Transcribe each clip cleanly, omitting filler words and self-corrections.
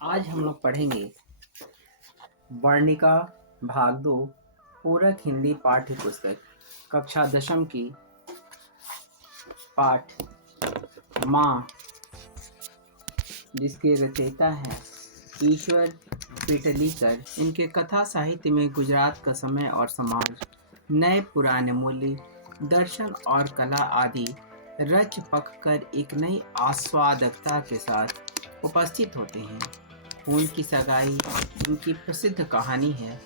आज हम लोग पढ़ेंगे वर्णिका भाग 2 पूरक हिंदी पाठ्य पुस्तक कक्षा दशम की पाठ माँ, जिसके रचयिता हैं ईश्वर पेटलीकर। इनके कथा साहित्य में गुजरात का समय और समाज, नए पुराने मूल्य, दर्शन और कला आदि रच पक कर एक नई आस्वादकता के साथ उपस्थित होते हैं। खून की सगाई इनकी प्रसिद्ध कहानी है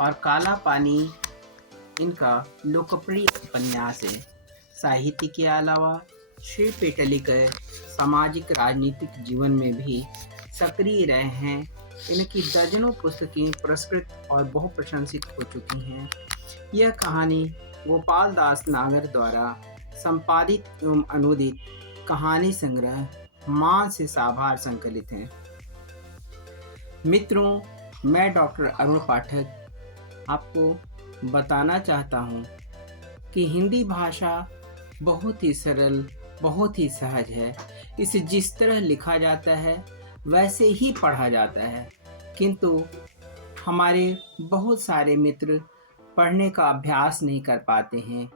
और काला पानी इनका लोकप्रिय उपन्यास है। साहित्य के अलावा श्री पेटलीकर सामाजिक राजनीतिक जीवन में भी सक्रिय रहे हैं। इनकी दर्जनों पुस्तकें पुरस्कृत और बहुप्रशंसित हो चुकी हैं। यह कहानी गोपाल दास नागर द्वारा संपादित एवं अनुदित कहानी संग्रह माँ से साभार संकलित है। मित्रों, मैं डॉक्टर अरुण पाठक आपको बताना चाहता हूँ कि हिंदी भाषा बहुत ही सरल, बहुत ही सहज है। इसे जिस तरह लिखा जाता है वैसे ही पढ़ा जाता है, किंतु हमारे बहुत सारे मित्र पढ़ने का अभ्यास नहीं कर पाते हैं,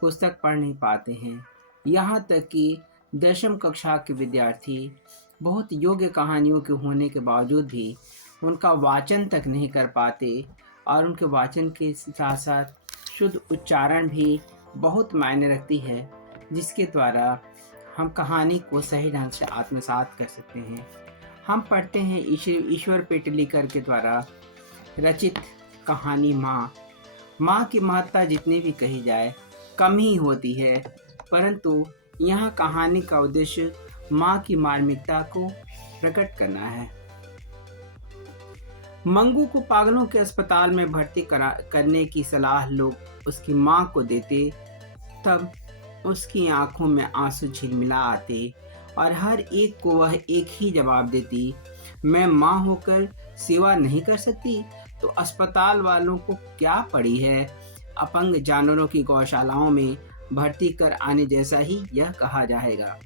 पुस्तक पढ़ नहीं पाते हैं। यहाँ तक कि दशम कक्षा के विद्यार्थी बहुत योग्य कहानियों के होने के बावजूद भी उनका वाचन तक नहीं कर पाते, और उनके वाचन के साथ साथ शुद्ध उच्चारण भी बहुत मायने रखती है, जिसके द्वारा हम कहानी को सही ढंग से आत्मसात कर सकते हैं। हम पढ़ते हैं ईश्वर पेटलीकर के द्वारा रचित कहानी माँ। माँ की महत्ता जितनी भी कही जाए कम ही होती है, परंतु यहाँ कहानी का उद्देश्य माँ की मार्मिकता को प्रकट करना है। मंगू को पागलों के अस्पताल में भर्ती करने की सलाह लोग उसकी माँ को देते, तब उसकी आंखों में आंसू झिलमिला आते और हर एक को वह एक ही जवाब देती, मैं माँ होकर सेवा नहीं कर सकती तो अस्पताल वालों को क्या पड़ी है। अपंग जानवरों की गौशालाओं में भर्ती कर आने जैसा ही यह कहा जाएगा।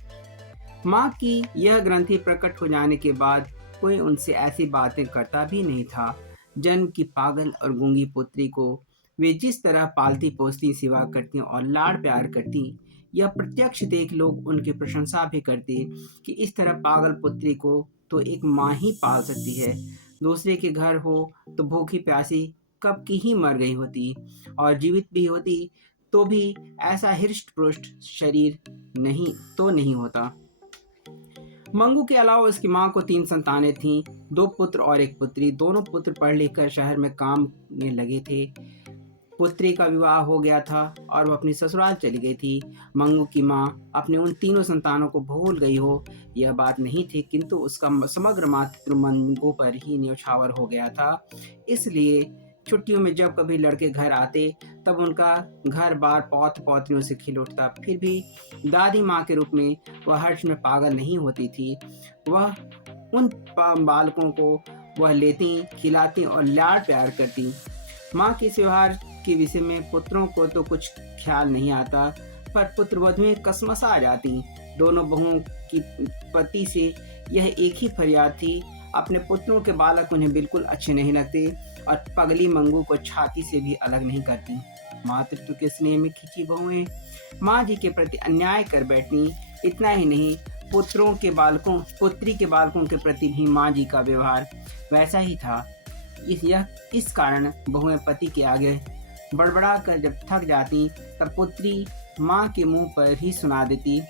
माँ की यह ग्रंथि प्रकट हो जाने के बाद कोई उनसे ऐसी बातें करता भी नहीं था। जन्म की पागल और गूंगी पुत्री को वे जिस तरह पालती पोसती, सेवा करती और लाड़ प्यार करती, यह प्रत्यक्ष देख लोग उनकी प्रशंसा भी करते कि इस तरह पागल पुत्री को तो एक माँ ही पाल सकती है। दूसरे के घर हो तो भूखी प्यासी कब की ही मर गई होती, और जीवित भी होती तो भी ऐसा हृष्ट पुष्ट शरीर नहीं होता। मंगू के अलावा उसकी माँ को 3 संतानें थीं, 2 पुत्र और 1 पुत्री। दोनों पुत्र पढ़ लिख कर शहर में काम में लगे थे। पुत्री का विवाह हो गया था और वह अपनी ससुराल चली गई थी। मंगू की माँ अपने उन तीनों संतानों को भूल गई हो यह बात नहीं थी, किंतु उसका समग्र मातृत्व मंगू पर ही न्यौछावर हो गया था। इसलिए छुट्टियों में जब कभी लड़के घर आते तब उनका घर बार पौत्र पौत्रियों से खिल उठता। फिर भी दादी माँ के रूप में वह हर्ष में पागल नहीं होती थी। वह उन बालकों को वह लेती, खिलाती और लाड़ प्यार करती। माँ के इस व्यवहार के विषय में पुत्रों को तो कुछ ख्याल नहीं आता, पर पुत्र वधुएं कसमसा आ जाती। दोनों बहुओं की पति से यह एक ही फरियाद थी, अपने पुत्रों के बालक उन्हें बिल्कुल अच्छे नहीं लगते और पगली मंगू को छाती से भी अलग नहीं करती। मातृत्व के स्नेह में खिंची बहुएं माँ जी के प्रति अन्याय कर बैठी। इतना ही नहीं, पुत्री के बालकों के प्रति भी माँ जी का व्यवहार वैसा ही था। इस कारण बहुएं पति के आगे बड़बड़ा कर जब थक जाती तब पुत्री माँ के मुंह पर ही सुना देती,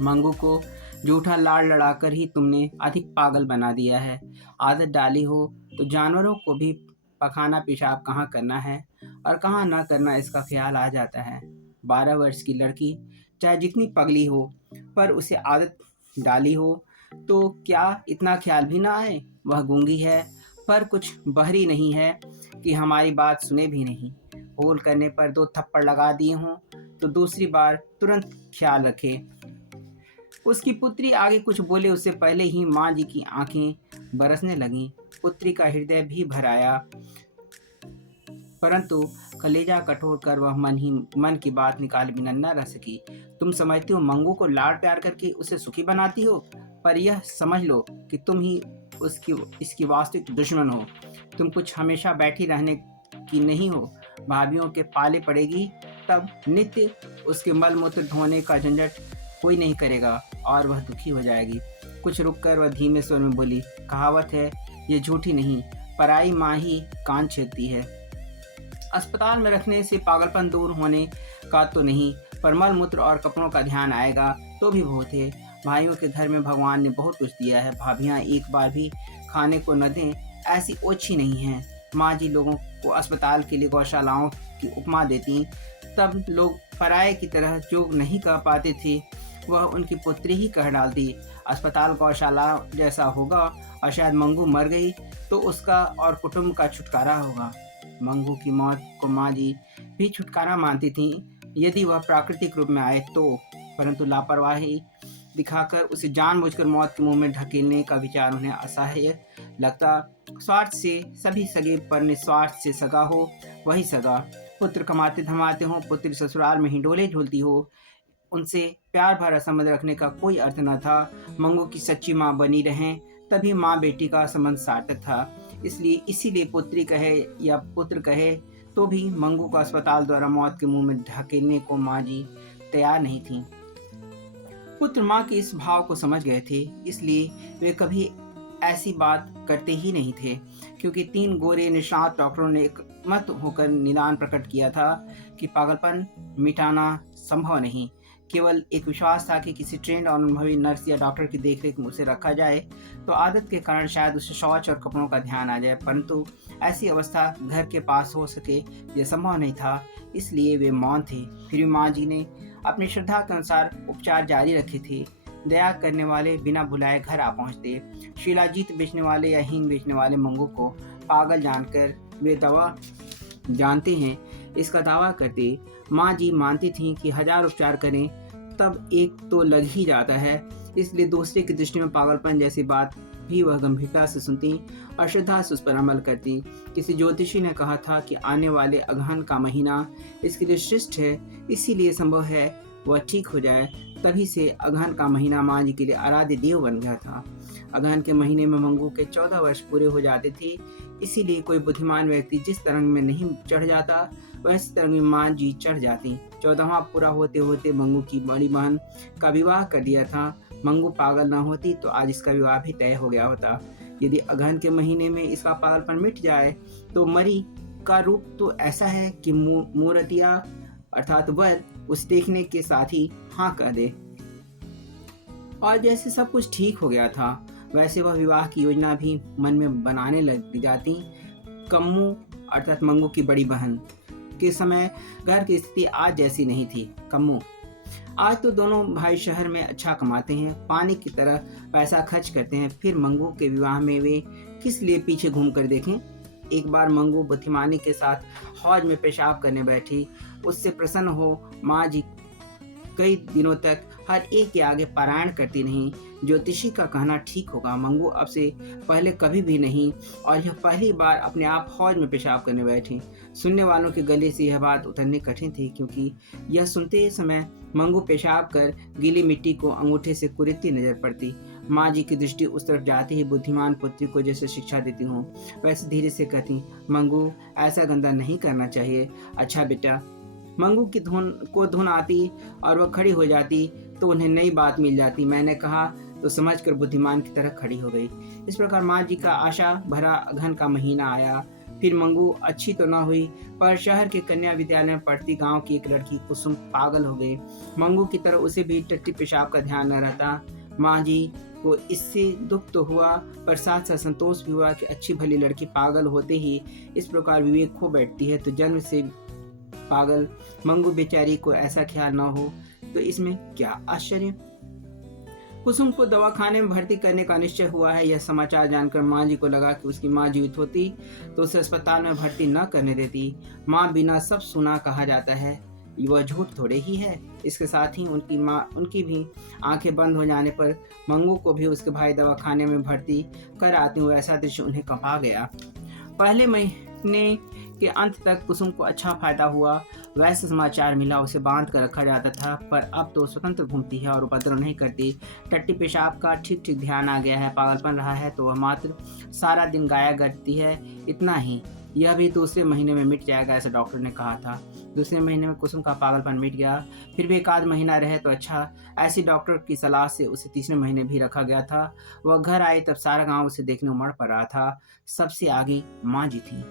मंगू को झूठा लाड़ लड़ाकर ही तुमने अधिक पागल बना दिया है। आदत डाली हो तो जानवरों को भी पखाना पेशाब कहाँ करना है और कहाँ ना करना इसका ख्याल आ जाता है। 12 वर्ष की लड़की चाहे जितनी पगली हो, पर उसे आदत डाली हो तो क्या इतना ख्याल भी ना आए। वह गूंगी है पर कुछ बहरी नहीं है कि हमारी बात सुने भी नहीं। भूल करने पर 2 थप्पड़ लगा दिए हों तो दूसरी बार तुरंत ख्याल रखे। उसकी पुत्री आगे कुछ बोले उससे पहले ही माँ जी की आंखें बरसने लगीं। पुत्री का हृदय भी भर आया, परंतु कलेजा कठोर कर वह मन की बात निकाल बिना न रह सकी। तुम समझती हो मंगू को लाड़ प्यार करके उसे सुखी बनाती हो, पर यह समझ लो कि तुम ही उसकी इसकी वास्तविक दुश्मन हो। तुम कुछ हमेशा बैठी रहने की नहीं हो, भाभीियों के पाले पड़ेगी, तब नित्य उसके मल मूत्र धोने का झंझट कोई नहीं करेगा और वह दुखी हो जाएगी। कुछ रुककर वह धीमे स्वर में बोली, कहावत है, ये झूठी नहीं, पराई माँ ही कान छेदती है। अस्पताल में रखने से पागलपन दूर होने का तो नहीं, पर मल मूत्र और कपड़ों का ध्यान आएगा तो भी बहुत है। भाइयों के घर में भगवान ने बहुत कुछ दिया है, भाभियाँ एक बार भी खाने को न दें ऐसी ओछी नहीं है। माँ जी लोगों को अस्पताल के लिए गौशालाओं की उपमा देती, तब लोग पराये की तरह जो नहीं कह पाते थे वह उनकी पुत्री ही कह डालती। अस्पताल गौशाला जैसा होगा और शायद मंगू मर गई तो उसका और कुटुंब का छुटकारा होगा। मंगू की मौत को माँ जी भी छुटकारा मानती थीं यदि वह प्राकृतिक रूप में आए तो, परंतु लापरवाही दिखाकर उसे जानबूझकर मौत के मुंह में ढकेलने का विचार उन्हें असह्य लगता। स्वार्थ से सभी सगे, पर निस्वार्थ से सगा हो वही सगा। पुत्र कमाते धमाते हो, पुत्री ससुराल में हिंडोले झूलती हो, उनसे प्यार भरा संबंध रखने का कोई अर्थ न था। मंगू की सच्ची माँ बनी रहें तभी माँ बेटी का संबंध सार्थक था। इसीलिए पुत्री कहे या पुत्र कहे तो भी मंगू को अस्पताल द्वारा मौत के मुंह में ढकेलने को माँ जी तैयार नहीं थी। पुत्र माँ के इस भाव को समझ गए थे, इसलिए वे कभी ऐसी बात करते ही नहीं थे, क्योंकि 3 गोरे निष्णात डॉक्टरों ने एकमत होकर निदान प्रकट किया था कि पागलपन मिटाना संभव नहीं। केवल एक विश्वास था कि किसी ट्रेंड और अनुभवी नर्स या डॉक्टर की देखरेख में उसे रखा जाए तो आदत के कारण शायद उसे शौच और कपड़ों का ध्यान आ जाए, परंतु ऐसी अवस्था घर के पास हो सके यह संभव नहीं था, इसलिए वे मौन थे। फिर भी माँ जी ने अपनी श्रद्धा के अनुसार उपचार जारी रखे थे। दया करने वाले बिना बुलाए घर आ पहुंचते। शिलाजीत बेचने वाले या हींग बेचने वाले मंगू को पागल जानकर वे दवा जानते हैं इसका दावा करते। माँ जी मानती थीं कि 1000 उपचार करें तब एक तो लग ही जाता है, इसलिए दूसरे की दृष्टि में पागलपन जैसी बात भी वह गंभीरता से सुनती और श्रद्धा से उस पर अमल करती। किसी ज्योतिषी ने कहा था कि आने वाले अगहन का महीना इसके लिए श्रेष्ठ है, इसीलिए संभव है वह ठीक हो जाए। तभी से अगहन का महीना माँ जी के लिए आराध्य देव बन गया था। अगहन के महीने में मंगू के 14 वर्ष पूरे हो जाते थे, इसीलिए कोई बुद्धिमान व्यक्ति जिस तरंग में नहीं चढ़ जाता वैसी तरंग में माँ जी चढ़ जाती। 14वां पूरा होते होते मंगू की बड़ी बहन का विवाह कर दिया था। मंगू पागल न होती तो आज इसका विवाह भी तय हो गया होता। यदि अगहन के महीने में इसका पागलपन मिट जाए तो मरी का रूप तो ऐसा है कि मूर्तिया अर्थात वर उस देखने के साथ ही हाँ कह दे। और जैसे सब कुछ ठीक हो गया था वैसे वह विवाह की योजना भी मन में बनाने लग जाती। कम्मू अर्थात मंगू की बड़ी बहन के समय घर की स्थिति आज जैसी नहीं थी। कम्मू आज तो दोनों भाई शहर में अच्छा कमाते हैं, पानी की तरह पैसा खर्च करते हैं, फिर मंगू के विवाह में वे किस लिए पीछे घूम कर देखें। एक बार मंगू बुद्धिमानी के साथ हौज में पेशाब करने बैठी। उससे प्रसन्न हो माँ जी कई दिनों तक हर एक के आगे पारायण करती नहीं। ज्योतिषी का कहना ठीक होगा, मंगू अब से पहले कभी भी नहीं, और यह पहली बार अपने आप हौज में पेशाब करने बैठी। सुनने वालों के गले से यह बात उतरनी कठिन थी, क्योंकि यह सुनते समय मंगू पेशाब कर गीली मिट्टी को अंगूठे से कुरेदती नजर पड़ती। माँ जी की दृष्टि उस तरफ जाती ही बुद्धिमान पुत्री को जैसे शिक्षा देती हूँ वैसे धीरे से कहती, मंगू ऐसा गंदा नहीं करना चाहिए। अच्छा बेटा। मंगू की धुन आती और वह खड़ी हो जाती तो उन्हें नई बात मिल जाती। मैंने कहा तो समझकर बुद्धिमान की तरह खड़ी हो गई। इस प्रकार माँ जी का आशा भरा अगहन का महीना आया। फिर मंगू अच्छी तो न हुई, पर शहर के कन्या विद्यालय में पढ़ती गांव की एक लड़की कुसुम पागल हो गई। मंगू की तरह उसे भी टट्टी पेशाब का ध्यान न रहता। माँ जी को इससे दुख तो हुआ, पर साथ साथ संतोष भी हुआ कि अच्छी भली लड़की पागल होते ही इस प्रकार विवेक खो बैठती है, तो जन्म से पागल मंगू बेचारी को ऐसा ख्याल न हो तो इसमें क्या आश्चर्य। कुसुम को दवाखाने में भर्ती करने का निश्चय हुआ है। यह समाचार जानकर माँ जी को लगा कि उसकी माँ जीवित होती तो उसे अस्पताल में भर्ती न करने देती। माँ बिना सब सुना कहा जाता है, वह झूठ थोड़े ही है। इसके साथ ही उनकी भी आंखें बंद हो जाने पर मंगू को भी उसके भाई दवाखाने में भर्ती कर आते हुए ऐसा दृश्य उन्हें कंपा गया। पहले महीने के अंत तक कुसुम को अच्छा फायदा हुआ। वैसे समाचार मिला उसे बांध कर रखा जाता था, पर अब तो स्वतंत्र घूमती है और उपद्रव नहीं करती। टट्टी पेशाब का ठीक ठीक ध्यान आ गया है, पागलपन रहा है तो वह मात्र सारा दिन गाया करती है, इतना ही। यह भी दूसरे महीने में मिट जाएगा, ऐसा डॉक्टर ने कहा था। दूसरे महीने में कुसुम का पागलपन मिट गया, फिर भी एक आध महीना रहे तो अच्छा। ऐसी डॉक्टर की सलाह से उसे तीसरे महीने भी रखा गया था। वह घर आई तब सारा गांव उसे देखने उमड़ पड़ रहा था। सबसे आगे माँ जी थी।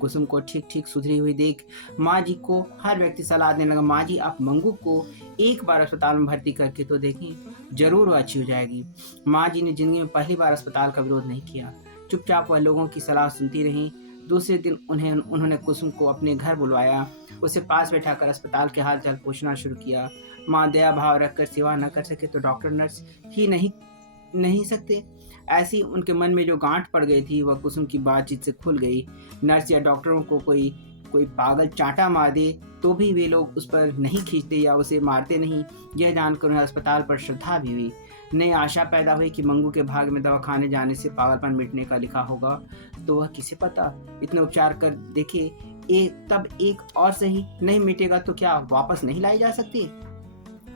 कुसुम को ठीक ठीक सुधरी हुई देख माँ जी को हर व्यक्ति सलाह देने लगा, माँ जी आप मंगू को एक बार अस्पताल में भर्ती करके तो देखें, जरूर वो अच्छी हो जाएगी। माँ जी ने जिंदगी में पहली बार अस्पताल का विरोध नहीं किया, चुपचाप वह लोगों की सलाह सुनती रही। दूसरे दिन उन्होंने कुसुम को अपने घर बुलवाया, उसे पास बैठाकर अस्पताल के हाल चाल पूछना शुरू किया। माँ दया भाव रखकर सेवा न कर सके तो डॉक्टर नर्स ही नहीं सकते। ऐसी उनके मन में जो गांठ पड़ गई थी वह कुसुम की बातचीत से खुल गई। नर्स या डॉक्टरों को कोई कोई पागल चांटा मार दे तो भी वे लोग उस पर नहीं खींचते या उसे मारते नहीं। यह जानकर उन्हें अस्पताल पर श्रद्धा भी हुई। नई आशा पैदा हुई कि मंगू के भाग में दवाखाने जाने से पागलपन मिटने का लिखा होगा। तो वह किसे पता, इतने उपचार कर देखे, तब एक और सही नहीं मिटेगा तो क्या वापस नहीं लाई जा सकती।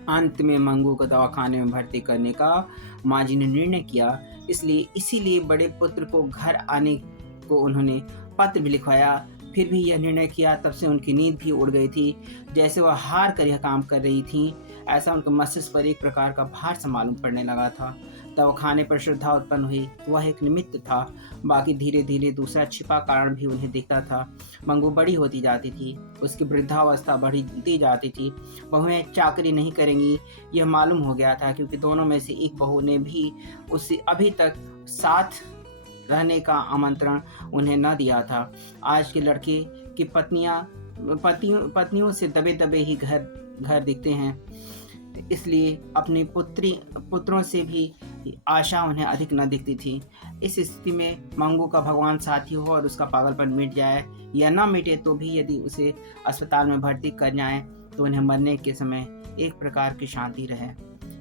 अंत में मंगू को दवाखाने में भर्ती करने का माँ जी ने निर्णय किया। इसीलिए बड़े पुत्र को घर आने को उन्होंने पत्र भी लिखवाया। फिर भी यह निर्णय किया, तब से उनकी नींद भी उड़ गई थी। जैसे वह हार कर यह काम कर रही थी, ऐसा उनके मस्तिष्क पर एक प्रकार का भार सा मालूम पड़ने लगा था। दवाखाने पर श्रद्धा उत्पन्न हुई, वह एक निमित्त था, बाकी धीरे धीरे दूसरा छिपा कारण भी उन्हें दिखता था। मंगू बड़ी होती जाती थी, उसकी वृद्धावस्था बढ़ती जाती थी। बहुएं चाकरी नहीं करेंगी यह मालूम हो गया था, क्योंकि दोनों में से एक बहू ने भी उससे अभी तक साथ रहने का आमंत्रण उन्हें न दिया था। आज के लड़के की पत्नियों से दबे दबे ही घर दिखते हैं, इसलिए अपनी पुत्रों से भी आशा उन्हें अधिक न दिखती थी। इस स्थिति में मंगू का भगवान साथी हो और उसका पागलपन मिट जाए या न मिटे तो भी यदि उसे अस्पताल में भर्ती कर जाए तो उन्हें मरने के समय एक प्रकार की शांति रहे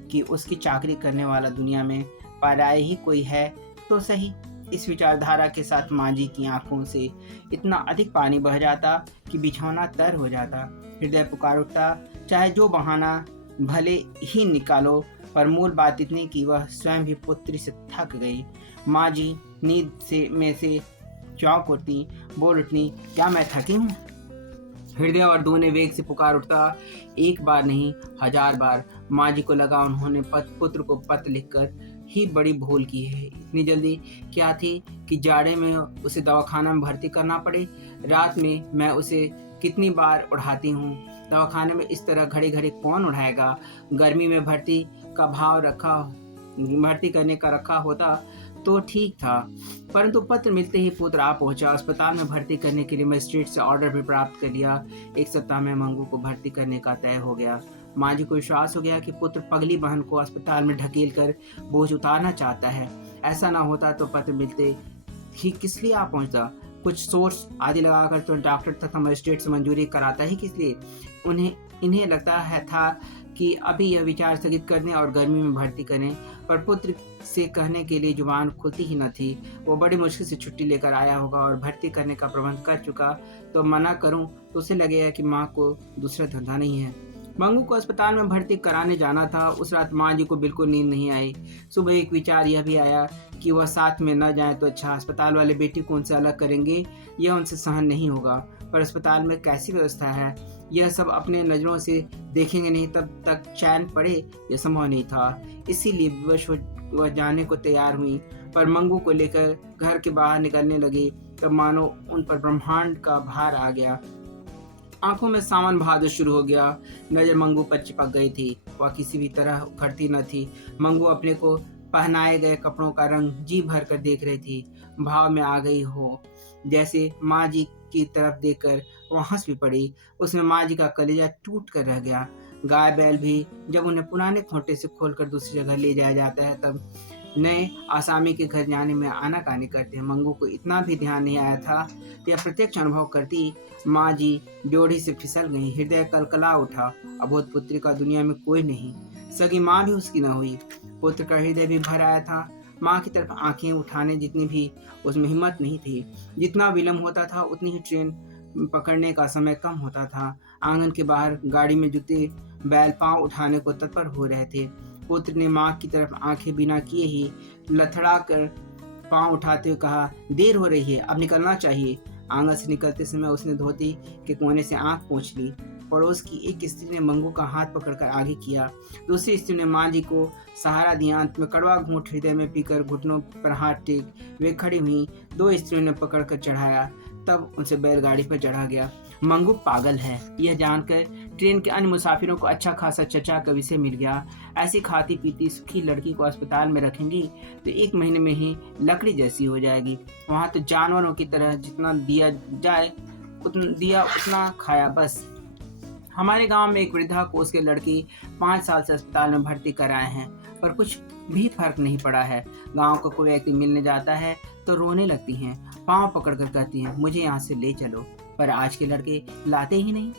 कि उसकी चाकरी करने वाला दुनिया में पराया ही कोई है तो सही। इस विचारधारा के साथ माँ जी की आंखों से इतना अधिक पानी बह जाता कि बिछौना तर हो जाता। हृदय पुकार उठता, चाहे जो बहाना भले ही निकालो, पर मूल बात इतनी कि वह स्वयं भी पुत्री से थक गई। माँ जी नींद में से चौंक उठती, बोल उठती, क्या मैं थकी हूँ? हृदय और दोनों वेग से पुकार उठता, एक बार नहीं 1000 बार। माँ जी को लगा उन्होंने पुत्र को पत्र लिखकर ही बड़ी भूल की है। इतनी जल्दी क्या थी कि जाड़े में उसे दवाखाना में भर्ती करना पड़े। रात में मैं उसे कितनी बार उठाती हूँ, दवाखाने में इस तरह घड़ी घड़ी कौन उठाएगा। गर्मी में भर्ती करने का रखा होता तो ठीक था, परंतु पत्र मिलते ही पुत्र आ पहुंचा। अस्पताल में भर्ती करने के लिए मजिस्ट्रेट से ऑर्डर भी प्राप्त कर लिया। 1 सप्ताह में मंगू को भर्ती करने का तय हो गया। माँ जी को विश्वास हो गया कि पुत्र पगली बहन को अस्पताल में ढकेल कर बोझ उतारना चाहता है। ऐसा ना होता तो पत्र मिलते ही किस लिए आ पहुंचता। कुछ सोर्स आदि लगाकर तो डॉक्टर तथा मजिस्ट्रेट से मंजूरी कराता ही किस लिए। इन्हें लगता था कि अभी यह विचार स्थगित करने और गर्मी में भर्ती करें, पर पुत्र से कहने के लिए जुबान खुलती ही न थी। वो बड़ी मुश्किल से छुट्टी लेकर आया होगा और भर्ती करने का प्रबंध कर चुका, तो मना करूं तो उसे लगेगा कि माँ को दूसरा धंधा नहीं है। मंगू को अस्पताल में भर्ती कराने जाना था। उस रात माँ जी को बिल्कुल नींद नहीं आई। सुबह एक विचार यह भी आया कि वह साथ में न जाए तो अच्छा। अस्पताल वाले बेटी को उनसे अलग करेंगे, यह उनसे सहन नहीं होगा। पर अस्पताल में कैसी व्यवस्था है, यह सब अपने नज़रों से देखेंगे नहीं तब तक चैन पड़े, यह संभव नहीं था। इसीलिए विवश वह जाने को तैयार हुई, पर मंगू को लेकर घर के बाहर निकलने लगी तब मानो उन पर ब्रह्मांड का भार आ गया। आंखों में सावन बहादुर शुरू हो गया। नजर मंगू पर चिपक गई थी, वह किसी भी तरह उखड़ती न थी। मंगू अपने को पहनाए गए कपड़ों का रंग जी भर कर देख रही थी, भाव में आ गई हो। जैसे माँ जी की तरफ देखकर वह हंस भी पड़ी। उसमें माँ जी का कलेजा टूट कर रह गया। गाय बैल भी जब उन्हें पुराने खोटे से खोलकर दूसरी जगह ले जाया जाता है तब नए आसामी के घर जाने में आनाकानी करते हैं। मंगू को इतना भी ध्यान नहीं आया था, यह प्रत्यक्ष अनुभव करती माँ जी ड्योढ़ी से फिसल गई। हृदय कलकला उठा। अबोध पुत्री का दुनिया में कोई नहीं, सगी माँ भी उसकी न हुई। पुत्र का हृदय भी भर आया था। माँ की तरफ आंखें उठाने जितनी भी उसमें हिम्मत नहीं थी। जितना विलम्ब होता था उतनी ही ट्रेन पकड़ने का समय कम होता था। आंगन के बाहर गाड़ी में जुते बैल पांव उठाने को तत्पर हो रहे थे। पुत्र ने माँ की तरफ आंखें बिना किए ही लथड़ा कर पांव उठाते हुए कहा, देर हो रही है, अब निकलना चाहिए। आंगन से निकलते समय उसने धोती के कोने से आंख पोंछ ली। पड़ोस की एक स्त्री ने मंगू का हाथ पकड़कर आगे किया। दूसरी स्त्री ने माँ जी को सहारा दिया। अंत में कड़वा घूंट हृदय में पीकर घुटनों पर हाथ टेक वे खड़ी हुई। दो स्त्रियों ने पकड़कर चढ़ाया, तब उनसे बैलगाड़ी पर चढ़ा गया। मंगू पागल है, यह जानकर ट्रेन के अन्य मुसाफिरों को अच्छा खासा चर्चा का विषय मिल गया। ऐसी खाती पीती सुखी लड़की को अस्पताल में रखेंगी तो 1 महीने में ही लकड़ी जैसी हो जाएगी। वहाँ तो जानवरों की तरह जितना दिया जाए उतना खाया बस। हमारे गांव में एक वृद्धा को उसके लड़की 5 साल से अस्पताल में भर्ती कराए हैं, पर कुछ भी फर्क नहीं पड़ा है। गांव का कोई व्यक्ति मिलने जाता है तो रोने लगती हैं, पांव पकड़कर कहती हैं, मुझे यहाँ से ले चलो। पर आज के लड़के लाते ही नहीं।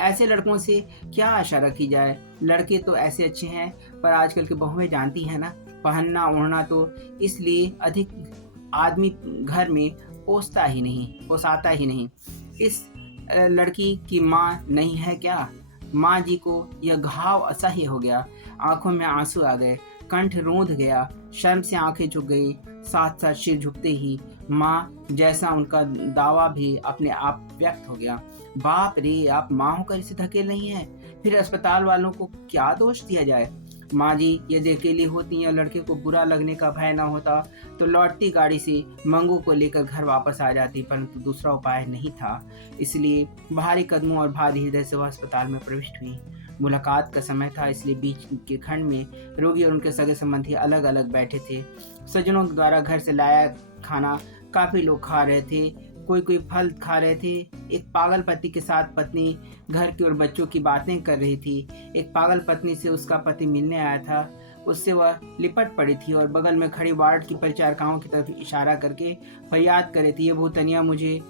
ऐसे लड़कों से क्या आशा रखी जाए। लड़के तो ऐसे अच्छे हैं, पर आजकल की बहुएं जानती हैं ना, पहनना ओढ़ना तो इसलिए अधिक आदमी घर में पोसाता ही नहीं। इस लड़की की माँ नहीं है क्या? माँ जी को यह घाव असह्य हो गया। आंखों में आंसू आ गए, कंठ रूंध गया, शर्म से आंखें झुक गई। साथ साथ सिर झुकते ही माँ जैसा उनका दावा भी अपने आप व्यक्त हो गया। बाप रे, आप माँ होकर इसे धकेल रही हैं, फिर अस्पताल वालों को क्या दोष दिया जाए? माँ जी यदि अकेली होती या लड़के को बुरा लगने का भय न होता तो लौटती गाड़ी से मंगू को लेकर घर वापस आ जाती, परंतु दूसरा उपाय नहीं था। इसलिए भारी कदमों और भारी हृदय से वह अस्पताल में प्रविष्ट हुई। मुलाकात का समय था, इसलिए बीच के खंड में रोगी और उनके सगे संबंधी अलग अलग बैठे थे। सज्जनों द्वारा घर से लाया खाना काफी लोग खा रहे थे, कोई फल खा रहे थे। एक पागल पति के साथ पत्नी घर की और बच्चों की बातें कर रही थी। एक पागल पत्नी से उसका पति मिलने आया था, उससे वह लिपट पड़ी थी और बगल में खड़ी वार्ड की परिचारिकाओं की तरफ इशारा करके फरियाद कर रही थी, ये भूतनिया मुझे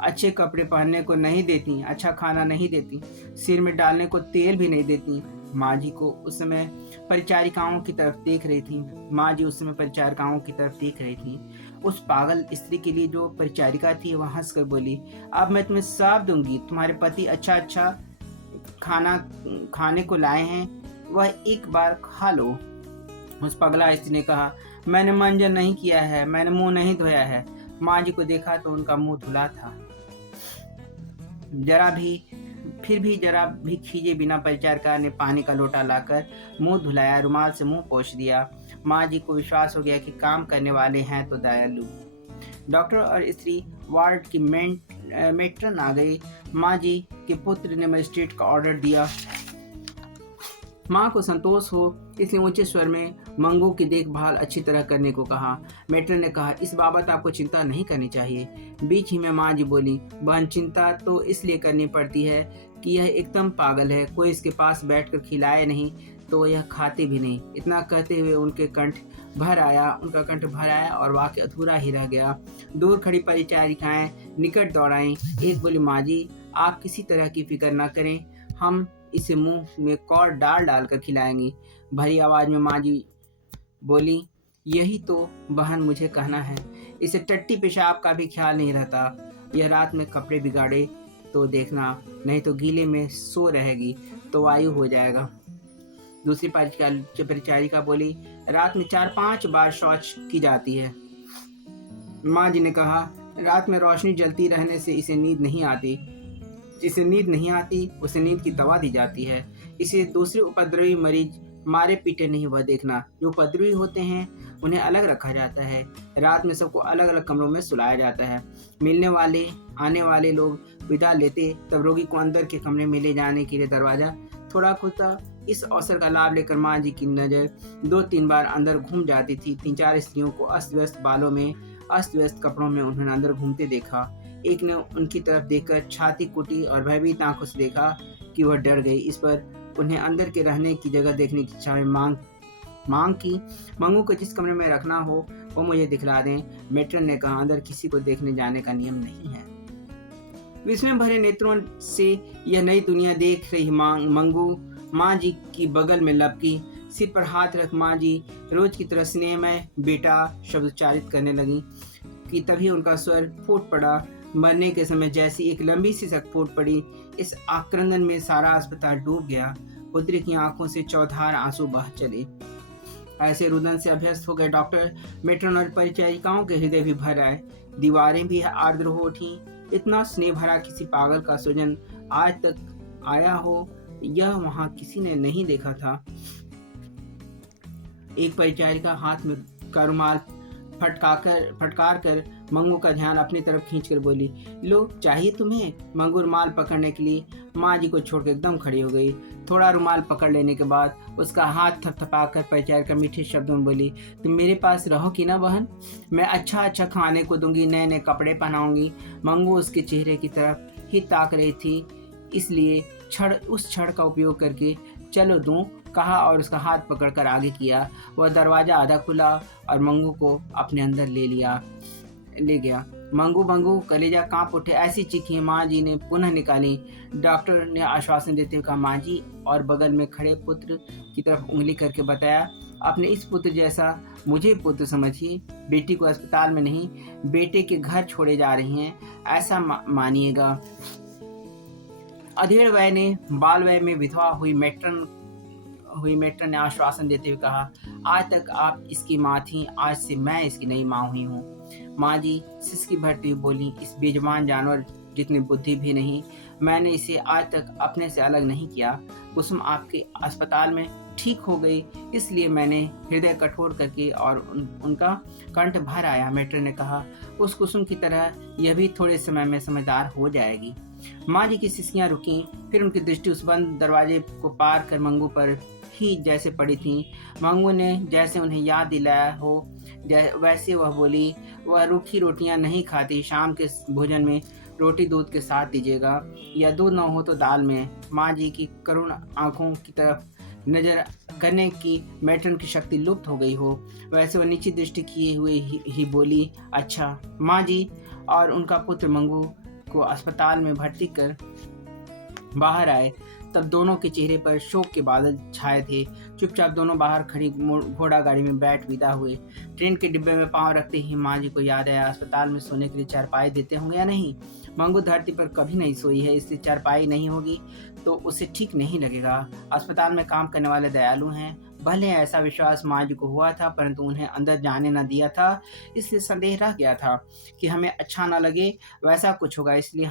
अच्छे कपड़े पहनने को नहीं देती, अच्छा खाना नहीं देती, सिर में डालने को तेल भी नहीं देती। माँ जी उस समय परिचारिकाओं की तरफ देख रही थी। उस पागल स्त्री के लिए जो परिचारिका थी वह हंसकर बोली, अब मैं तुम्हें श्राप दूंगी, तुम्हारे पति अच्छा खाना खाने को लाए हैं, वह एक बार खा लो। उस पगला स्त्री ने कहा, मैंने मंजन नहीं किया है, मैंने मुंह नहीं धोया है। माँ जी को देखा तो उनका मुंह धुला था। फिर भी जरा भी खींचे बिना परिचारिका ने पानी का लोटा लाकर मुंह धुलाया, रुमाल से मुंह पोंछ दिया। माँ जी को विश्वास हो गया कि काम करने वाले हैं तो दयालु। डॉक्टर और स्त्री वार्ड की मेट्रन आ गई। माँ जी के पुत्र ने मजिस्ट्रेट का ऑर्डर दिया। माँ को संतोष हो इसलिए ऊंचे स्वर में मंगू की देखभाल अच्छी तरह करने को कहा। मेट्रन ने कहा, इस बाबत आपको चिंता नहीं करनी चाहिए। बीच ही में माँ जी बोली, बहन चिंता तो इसलिए करनी पड़ती है कि यह एकदम पागल है, कोई इसके पास बैठकर खिलाए नहीं तो यह खाते भी नहीं। इतना कहते हुए उनका कंठ भर आया और वाक्य अधूरा ही रह गया। दूर खड़ी परिचारिकाएं निकट दौड़ाईं। एक बोली, माँ जी आप किसी तरह की फिक्र न करें, हम इसे मुंह में कौर डाल कर खिलाएंगी। भरी आवाज में माँ जी बोली, यही तो बहन मुझे कहना है, इसे टट्टी पेशाब का भी ख्याल नहीं रहता। यह रात में कपड़े बिगाड़े तो देखना, नहीं तो गीले में सो रहेगी तो वायु हो जाएगा। दूसरी परिचारिका बोली, रात में 4-5 बार शौच की जाती है। माँ जी ने कहा, रात में रोशनी जलती रहने से इसे नींद नहीं आती, जिसे नींद नहीं आती उसे नींद की दवा दी जाती है। इसे दूसरे उपद्रवी मरीज मारे पीटे नहीं वह देखना। जो उपद्रवी होते हैं उन्हें अलग रखा जाता है। रात में सबको अलग अलग कमरों में सुलाया जाता है। मिलने वाले आने वाले लोग विदा लेते तब रोगी को अंदर के कमरे में ले जाने के लिए दरवाजा थोड़ा खुलता। इस अवसर का लाभ लेकर माँ जी की नजर 2-3 बार अंदर घूम जाती थी। 3-4 स्त्रियों को अस्त व्यस्त बालों में अस्त व्यस्त कपड़ों में उन्होंने अंदर घूमते देखा। एक ने उनकी तरफ देखकर छाती कुटी और भयभीत आंखों से देखा कि वह डर गई। इस पर उन्हें अंदर के रहने की जगह देखने की इच्छा में मांग की। मंगू को जिस कमरे में रखना हो वो मुझे दिखला दें। मेट्रन ने कहा, अंदर किसी को देखने जाने का नियम नहीं है। विस्मय भरे नेत्रों से यह नई दुनिया देख रही मंगू माँ जी की बगल में लपकी। सिर पर हाथ रख माँ जी रोज की तरह स्नेहमय बेटा शब्द उच्चारित करने लगी कि तभी उनका स्वर फूट पड़ा। मरने के समय जैसी एक लंबी सी सक फूट पड़ी, इस आक्रंदन में सारा अस्पताल डूब गया। पुत्री की आंखों से चौधार आंसू बह चले। ऐसे रुदन से अभ्यस्त हो गए डॉक्टर, मेट्रन और परिचारिकाओं के हृदय भी भर आए। दीवारें भी आर्द्र हो उठी। इतना स्नेह भरा किसी पागल का स्वजन आज तक आया हो, यह वहां किसी ने नहीं देखा था। एक परिचारिका हाथ में का रुमाल फटकार कर मंगू का ध्यान अपनी तरफ खींचकर बोली, लो चाहिए तुम्हें? मंगू रुमाल पकड़ने के लिए माँ जी को छोड़कर एकदम खड़ी हो गई। थोड़ा रुमाल पकड़ लेने के बाद उसका हाथ थपथपाकर परिचारिका मीठे शब्दों में बोली, तुम मेरे पास रहोगी ना बहन? मैं अच्छा अच्छा खाने को दूंगी, नए नए कपड़े पहनाऊंगी। मंगू उसके चेहरे की तरफ ही ताक रही थी, इसलिए उस क्षण का उपयोग करके चलो दूं कहा और उसका हाथ पकड़कर आगे किया। वह दरवाजा आधा खुला और मंगू को अपने अंदर ले गया। मंगू मंगू कलेजा कांप उठे, ऐसी चीखें माँ जी ने पुनः निकाली। डॉक्टर ने आश्वासन देते हुए कहा, माँ जी, और बगल में खड़े पुत्र की तरफ उंगली करके बताया, अपने इस पुत्र जैसा मुझे पुत्र समझिए। बेटी को अस्पताल में नहीं, बेटे के घर छोड़े जा रही हैं, ऐसा मानिएगा। अधेड़ वय ने बाल वय में विधवा हुई मेट्रन ने आश्वासन देते हुए कहा, आज तक आप इसकी माँ थी, आज से मैं इसकी नई माँ हुई हूँ। माँ जी सिसकी भरती हुई बोली, इस बेजुबान जानवर जितनी बुद्धि भी नहीं, मैंने इसे आज तक अपने से अलग नहीं किया। कुसुम आपके अस्पताल में ठीक हो गई, इसलिए मैंने हृदय कठोर करके और उनका कंठ भर आया। मेट्रन ने कहा, उस कुसुम की तरह यह भी थोड़े समय में समझदार हो जाएगी। माँ जी की सिसकियां रुकी, फिर उनकी दृष्टि उस बंद दरवाजे को पार कर मंगू पर ही जैसे पड़ी थी। मंगू ने जैसे उन्हें याद दिलाया हो वैसे वह बोली, वह रूखी रोटियां नहीं खाती, शाम के भोजन में रोटी दूध के साथ दीजिएगा, या दूध न हो तो दाल में। माँ जी की करुण आंखों की तरफ नजर करने की मेट्रन की शक्ति लुप्त हो गई हो, वैसे वह नीची दृष्टि किए हुए ही बोली, अच्छा। माँ जी और उनका पुत्र मंगू को अस्पताल में भर्ती कर बाहर आए, तब दोनों के चेहरे पर शोक के बादल छाए थे। चुपचाप दोनों बाहर खड़ी घोड़ा गाड़ी में बैठ विदा हुए। ट्रेन के डिब्बे में पांव रखते ही माँ जी को याद आया, अस्पताल में सोने के लिए चारपाई देते होंगे या नहीं। मंगू धरती पर कभी नहीं सोई है, इसलिए चारपाई नहीं होगी तो उसे ठीक नहीं लगेगा। अस्पताल में काम करने वाले दयालु हैं, भले ऐसा विश्वास माँ जी को हुआ था, परंतु उन्हें अंदर जाने न दिया था, इसलिए संदेह रह गया था कि हमें अच्छा न लगे वैसा कुछ होगा, इसीलिए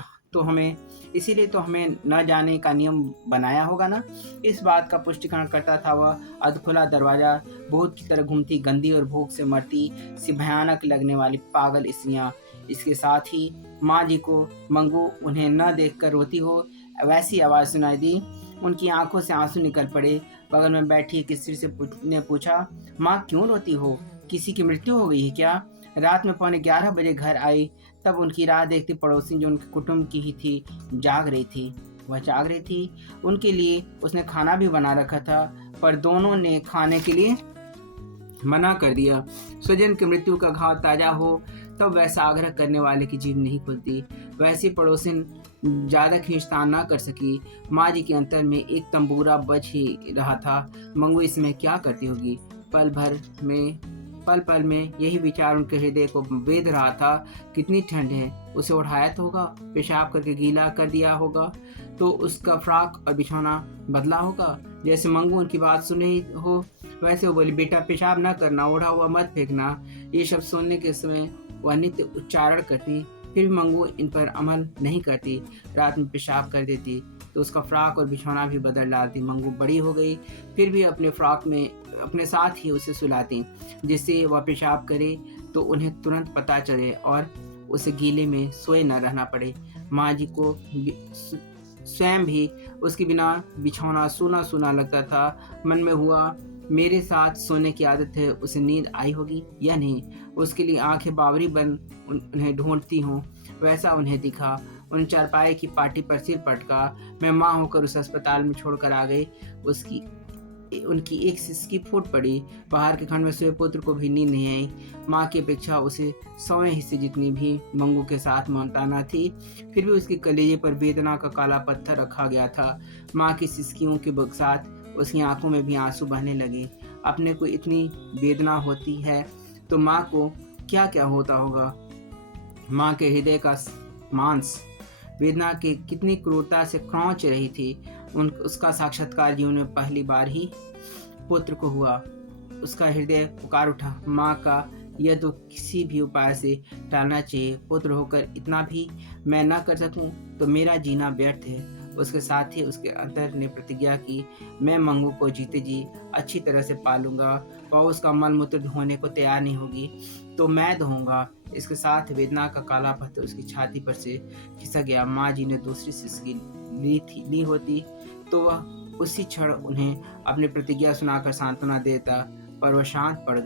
तो हमें न जाने का नियम बनाया होगा ना। इस बात का पुष्टिकरण करता था वह अधखुला दरवाजा, भूत की तरह घूमती, गंदी और भूख से मरती सी भयानक लगने वाली पागल स्त्रियां। इसके साथ ही माँ जी को मंगू उन्हें न देखकर रोती हो वैसी आवाज़ सुनाई दी। उनकी आंखों से आंसू निकल पड़े। बगल में बैठी एक स्त्री से ने पूछा, माँ क्यों रोती हो? किसी की मृत्यु हो गई है क्या? रात में 11:15 बजे घर आई, तब उनकी राह देखती पड़ोसी जो उनके कुटुंब की ही थी जाग रही थी। उनके लिए उसने खाना भी बना रखा था, पर दोनों ने खाने के लिए मना कर दिया। स्वजन की मृत्यु का घाव ताजा हो तब वैसा आग्रह करने वाले की जीभ नहीं खुलती। वैसी पड़ोसिन ज्यादा खींचतान न कर सकी। माँ जी के अंतर में एक तंबूरा बज ही रहा था, मंगू इसमें क्या करती होगी। पल पल में यही विचार उनके हृदय को वेध रहा था। कितनी ठंड है, उसे उठाया तो होगा, पेशाब करके गीला कर दिया होगा, तो उसका फ्रॉक और बिछौना बदला होगा। जैसे मंगू उनकी बात सुने हो वैसे वो बोली, बेटा पेशाब ना करना, ओढ़ा हुआ मत फेंकना। ये शब्द सुनने के समय वह नित्य उच्चारण करती, फिर भी मंगू इन पर अमल नहीं करती। रात में पेशाब कर देती तो उसका फ्रॉक और बिछौना भी बदल डालती। मंगू बड़ी हो गई, फिर भी अपने फ्रॉक में अपने साथ ही उसे सुलाती, जिससे वह पेशाब करे तो उन्हें तुरंत पता चले और उसे गीले में सोए न रहना पड़े। माँ जी को स्वयं भी उसके बिना बिछौना सूना सूना लगता था। मन में हुआ, मेरे साथ सोने की आदत है, उसे नींद आई होगी या नहीं। उसके लिए आंखें बावरी बन उन्हें ढूंढती हों, वैसा उन्हें दिखा। उन चारपाई की पाटी पर सिर पटका। मैं माँ होकर उस अस्पताल में छोड़कर आ गई। उनकी एक सिसकी फूट पड़ी। बाहर के खंड में सोए पुत्र को भी नींद नहीं आई। माँ की अपेक्षा उसे 100वें हिस्से जितनी भी मंगू के साथ ममता थी, फिर भी उसके कलेजे पर वेदना का काला पत्थर रखा गया था। माँ की सिसकियों के साथ उसकी आंखों में भी आंसू बहने लगे। अपने को इतनी वेदना होती है तो माँ को क्या क्या होता होगा। माँ के हृदय का मांस वेदना के कितनी क्रूरता से खौंच रही थी। उसका साक्षात्कार जीवन में पहली बार ही पुत्र को हुआ। उसका हृदय पुकार उठा, माँ का यह तो किसी भी उपाय से टालना चाहिए। पुत्र होकर इतना भी मैं न कर सकूं तो मेरा जीना व्यर्थ है। उसके साथ ही उसके अंतर ने प्रतिज्ञा की, मैं मंगू को जीते जी अच्छी तरह से पालूंगा। वह उसका मल मूत्र धोने को तैयार नहीं होगी तो मैं धोऊंगा। इसके साथ वेदना का काला पत्थर उसकी छाती पर से खिसक गया। माँ जी ने दूसरी सिसकी ली होती तो वह उसी क्षण उन्हें अपनी प्रतिज्ञा सुनाकर सांत्वना देता, पर वह शांत पड़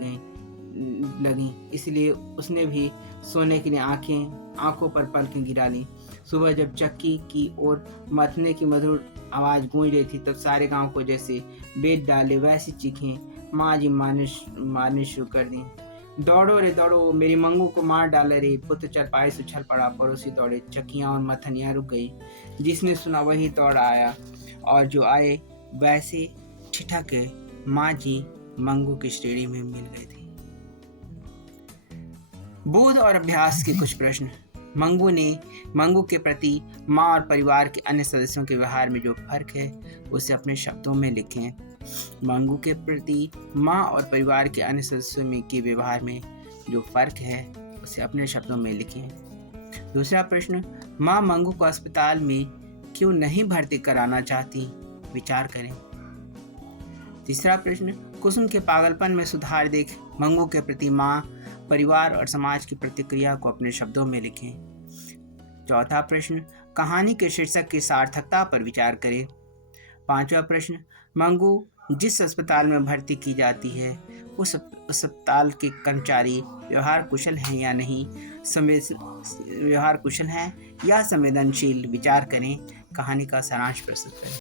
लगी। इसलिए उसने भी सोने के लिए आंखों पर पलकें गिरा ली। सुबह जब चक्की की ओर मथने की मधुर आवाज गूंज रही थी, तब सारे गांव को जैसे बेद डाले वैसी चीखें माँ जी मारने शुरू कर दी। दौड़ो रे दौड़ो, मेरी मंगू को मार डाले रे। पुत्र चरपाई से उछल पड़ा, पड़ोसी दौड़े, चक्कियां और मथनियां रुक गई। जिसने सुना वही दौड़ आया, और जो आए वैसे ठिठक गए। माँ जी मंगू की श्रेणी में मिल गई थी। बोध और अभ्यास के कुछ प्रश्न। मंगू के प्रति माँ और परिवार के अन्य सदस्यों के व्यवहार में जो फर्क है उसे अपने शब्दों में लिखें। मंगू के प्रति माँ और परिवार के अन्य सदस्यों में के व्यवहार में जो फर्क है उसे अपने शब्दों में लिखें। दूसरा प्रश्न, माँ मंगू को अस्पताल में क्यों नहीं भर्ती कराना चाहती, विचार करें। तीसरा प्रश्न, कुसुम के पागलपन में सुधार देख मंगू के प्रति माँ, परिवार और समाज की प्रतिक्रिया को अपने शब्दों में लिखें। चौथा प्रश्न, कहानी के शीर्षक की सार्थकता पर विचार करें। पांचवा प्रश्न, मंगू जिस अस्पताल में भर्ती की जाती है उस अस्पताल के कर्मचारी व्यवहार कुशल हैं या नहीं, व्यवहार कुशल हैं या संवेदनशील, विचार करें। कहानी का सारांश प्रस्तुत करें।